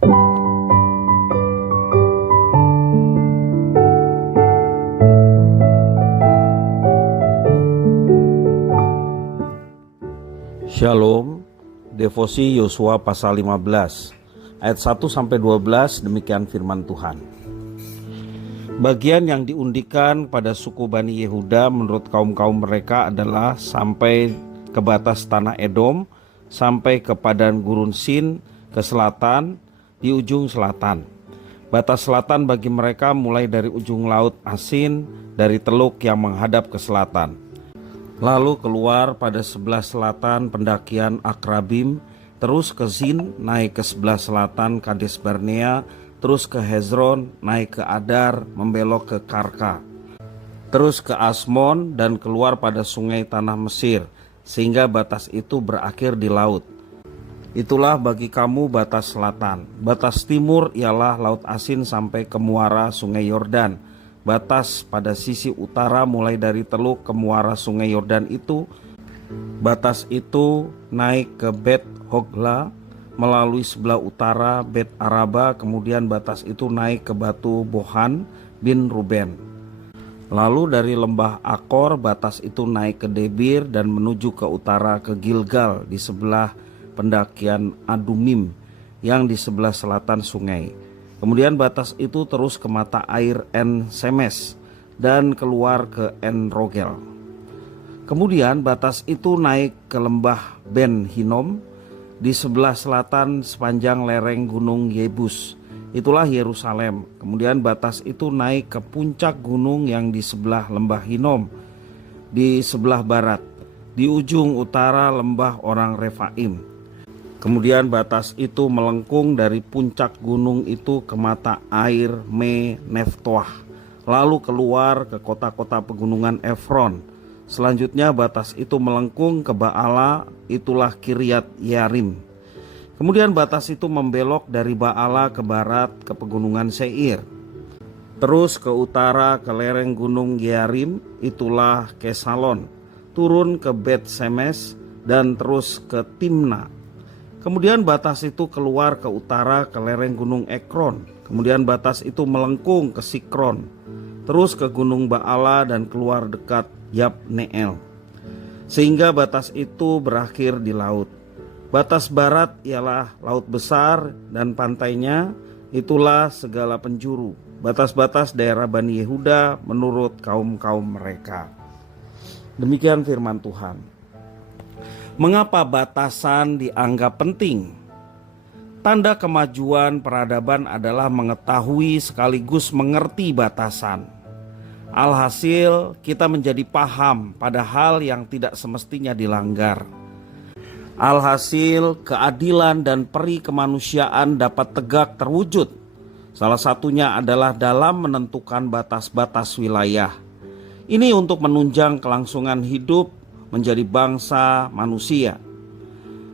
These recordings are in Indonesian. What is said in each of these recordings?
Shalom, devosi Yosua pasal 15 ayat 1-12, demikian firman Tuhan. Bagian yang diundikan pada suku Bani Yehuda menurut kaum-kaum mereka adalah sampai ke batas tanah Edom, sampai ke padan gurun Sin ke selatan di ujung selatan. Batas selatan bagi mereka mulai dari ujung laut Asin, dari teluk yang menghadap ke selatan. Lalu keluar pada sebelah selatan pendakian Akrabim, terus ke Zin, naik ke sebelah selatan Kades Barnea, terus ke Hezron, naik ke Adar, membelok ke Karka, terus ke Asmon dan keluar pada sungai tanah Mesir, sehingga batas itu berakhir di laut. Itulah bagi kamu batas selatan. Batas timur ialah laut Asin sampai ke muara sungai Yordan. Batas pada sisi utara mulai dari teluk ke muara sungai Yordan itu, batas itu naik ke Bet Hogla melalui sebelah utara Bet Araba, kemudian batas itu naik ke batu Bohan bin Ruben. Lalu dari lembah Akor batas itu naik ke Debir dan menuju ke utara ke Gilgal di sebelah pendakian Adumim yang di sebelah selatan sungai. Kemudian batas itu terus ke mata air En Semes dan keluar ke En Rogel. Kemudian batas itu naik ke lembah Ben Hinom di sebelah selatan sepanjang lereng gunung Yebus. Itulah Yerusalem. Kemudian batas itu naik ke puncak gunung yang di sebelah lembah Hinom di sebelah barat, di ujung utara lembah orang Refaim. Kemudian batas itu melengkung dari puncak gunung itu ke mata air Me Neftoah, lalu keluar ke kota-kota pegunungan Efron. Selanjutnya batas itu melengkung ke Baala, itulah Kiryat Yarim. Kemudian batas itu membelok dari Baala ke barat ke pegunungan Seir, terus ke utara ke lereng gunung Yarim, itulah Kesalon, turun ke Bet Semes dan terus ke Timna. Kemudian batas itu keluar ke utara ke lereng gunung Ekron. Kemudian batas itu melengkung ke Sikron, terus ke gunung Baala dan keluar dekat Yabneel, sehingga batas itu berakhir di laut. Batas barat ialah laut besar dan pantainya, itulah segala penjuru. Batas-batas daerah Bani Yehuda menurut kaum-kaum mereka. Demikian firman Tuhan. Mengapa batasan dianggap penting? Tanda kemajuan peradaban adalah mengetahui sekaligus mengerti batasan. Alhasil kita menjadi paham pada hal yang tidak semestinya dilanggar. Alhasil keadilan dan peri kemanusiaan dapat tegak terwujud. Salah satunya adalah dalam menentukan batas-batas wilayah. Ini untuk menunjang kelangsungan hidup menjadi bangsa manusia.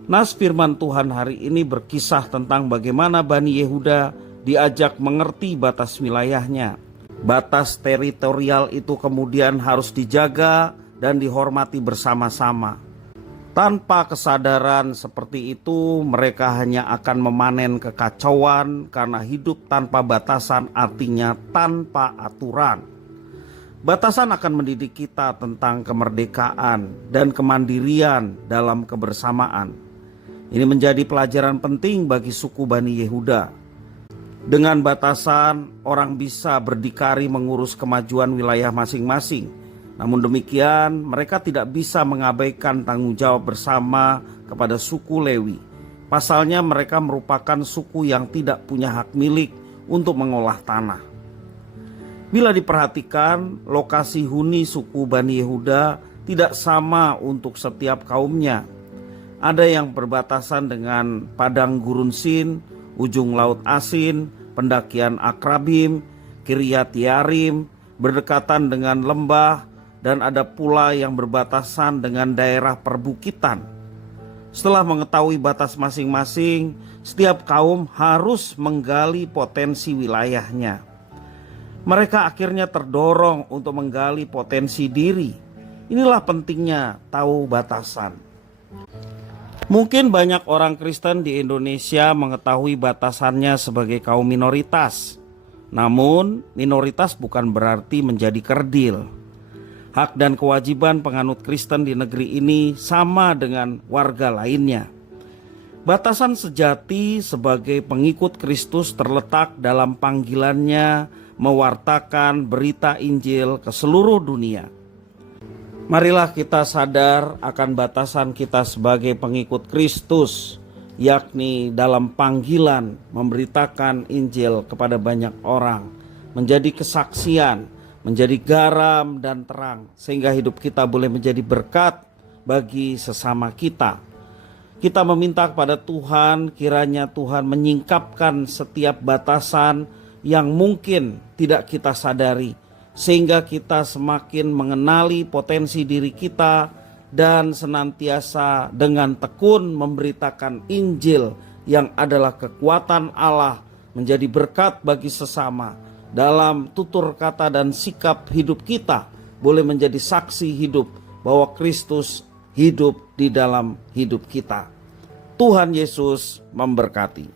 Nas firman Tuhan hari ini berkisah tentang bagaimana Bani Yehuda diajak mengerti batas wilayahnya. Batas teritorial itu kemudian harus dijaga dan dihormati bersama-sama. Tanpa kesadaran seperti itu, mereka hanya akan memanen kekacauan karena hidup tanpa batasan artinya tanpa aturan. Batasan akan mendidik kita tentang kemerdekaan dan kemandirian dalam kebersamaan. Ini menjadi pelajaran penting bagi suku Bani Yehuda. Dengan batasan, orang bisa berdikari mengurus kemajuan wilayah masing-masing. Namun demikian, mereka tidak bisa mengabaikan tanggung jawab bersama kepada suku Lewi. Pasalnya mereka merupakan suku yang tidak punya hak milik untuk mengolah tanah. Bila diperhatikan, lokasi huni suku Bani Yehuda tidak sama untuk setiap kaumnya. Ada yang berbatasan dengan padang gurun Sin, ujung laut Asin, pendakian Akrabim, Kiryat Yarim, berdekatan dengan lembah, dan ada pula yang berbatasan dengan daerah perbukitan. Setelah mengetahui batas masing-masing, setiap kaum harus menggali potensi wilayahnya. Mereka akhirnya terdorong untuk menggali potensi diri. Inilah pentingnya tahu batasan. Mungkin banyak orang Kristen di Indonesia mengetahui batasannya sebagai kaum minoritas. Namun, minoritas bukan berarti menjadi kerdil. Hak dan kewajiban penganut Kristen di negeri ini sama dengan warga lainnya. Batasan sejati sebagai pengikut Kristus terletak dalam panggilannya mewartakan berita Injil ke seluruh dunia. Marilah kita sadar akan batasan kita sebagai pengikut Kristus, yakni dalam panggilan memberitakan Injil kepada banyak orang, menjadi kesaksian, menjadi garam dan terang, sehingga hidup kita boleh menjadi berkat bagi sesama kita. Kita meminta kepada Tuhan, kiranya Tuhan menyingkapkan setiap batasan yang mungkin tidak kita sadari, sehingga kita semakin mengenali potensi diri kita dan senantiasa dengan tekun memberitakan Injil yang adalah kekuatan Allah, menjadi berkat bagi sesama. Dalam tutur kata dan sikap hidup kita boleh menjadi saksi hidup bahwa Kristus hidup di dalam hidup kita. Tuhan Yesus memberkati.